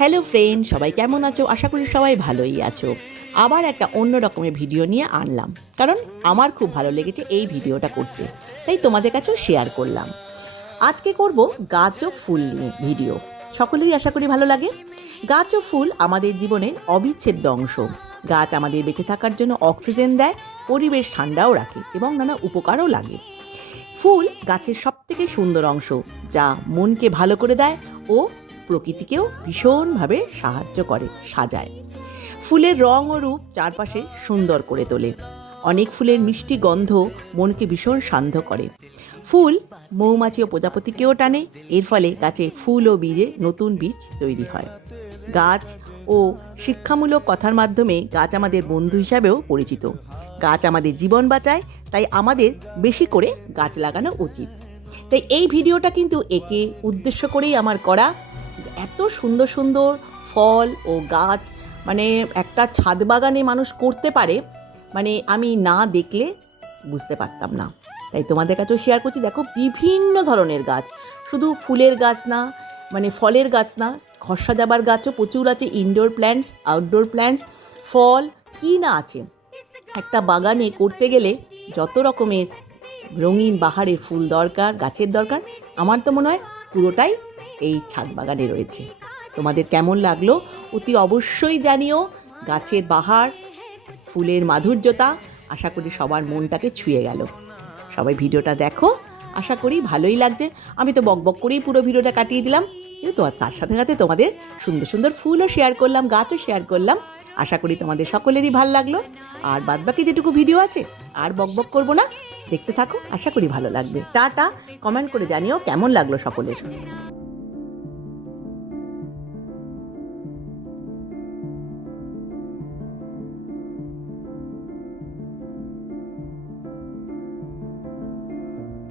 Hello friend, সবাই কেমন আছো? আশা করি সবাই ভালোই আছো। আবার একটা অন্য রকমের ভিডিও নিয়ে আনলাম, কারণ আমার খুব ভালো লেগেছে এই ভিডিওটা করতে, তাই তোমাদের কাছেও শেয়ার করলাম। আজকে করব গাছ ও ফুল নিয়ে ভিডিও। সকলেরই আশা করি ভালো লাগে। গাছ ও ফুল আমাদের জীবনের অবিচ্ছেদ্য অংশ। গাছ আমাদের বেঁচে থাকার জন্য অক্সিজেন দেয়, পরিবেশ ঠান্ডাও রাখে এবং নানা উপকারও লাগে। ফুল গাছের সবথেকে সুন্দর অংশ, যা মনকে ভালো করে দেয় ও প্রকৃতিকেও ভীষণভাবে সাহায্য করে, সাজায়। ফুলের রং ও রূপ চারপাশে সুন্দর করে তোলে। অনেক ফুলের মিষ্টি গন্ধ মনকে ভীষণ শান্ত করে। ফুল মৌমাছি ও প্রজাপতিকেও টানে। এর ফলে গাছে ফুল ও বীজে নতুন বীজ তৈরি হয়। গাছ ও শিক্ষামূলক কথার মাধ্যমে গাছ আমাদের বন্ধু হিসাবেও পরিচিত। গাছ আমাদের জীবন বাঁচায়, তাই আমাদের বেশি করে গাছ লাগানো উচিত। তাই এই ভিডিওটা কিন্তু একে উদ্দেশ্য করেই আমার করা। এত সুন্দর সুন্দর ফল ও গাছ মানে একটা ছাদ বাগানে মানুষ করতে পারে, মানে আমি না দেখলে বুঝতে পারতাম না। তাই তোমাদের কাছেও শেয়ার করছি। দেখো, বিভিন্ন ধরনের গাছ, শুধু ফুলের গাছ না, মানে ফলের গাছ না, ঘর সাজাবার গাছও প্রচুর আছে। ইনডোর প্ল্যান্টস, আউটডোর প্ল্যান্টস, ফল কী না আছে। একটা বাগানে করতে গেলে যত রকমের রঙিন বাহারের ফুল দরকার, গাছের দরকার, আমার তো মনে হয় পুরোটাই এই ছাদ বাগানে রয়েছে। তোমাদের কেমন লাগলো অতি অবশ্যই জানিও। গাছের বাহার, ফুলের মাধুর্যতা আশা করি সবার মনটাকে ছুঁয়ে গেল। সবাই ভিডিওটা দেখো, আশা করি ভালোই লাগছে। আমি তো বকবক করেই পুরো ভিডিওটা কাটিয়ে দিলাম, কিন্তু তার সাথে সাথে তোমাদের সুন্দর সুন্দর ফুলও শেয়ার করলাম, গাছও শেয়ার করলাম। আশা করি তোমাদের সকলেরই ভালো লাগলো। আর বাদবাকি যেটুকু ভিডিও আছে আর বকবক করবো না, দেখতে থাকো, আশা করি ভালো লাগবে। টাটা। কমেন্ট করে জানিও কেমন লাগলো সকলের।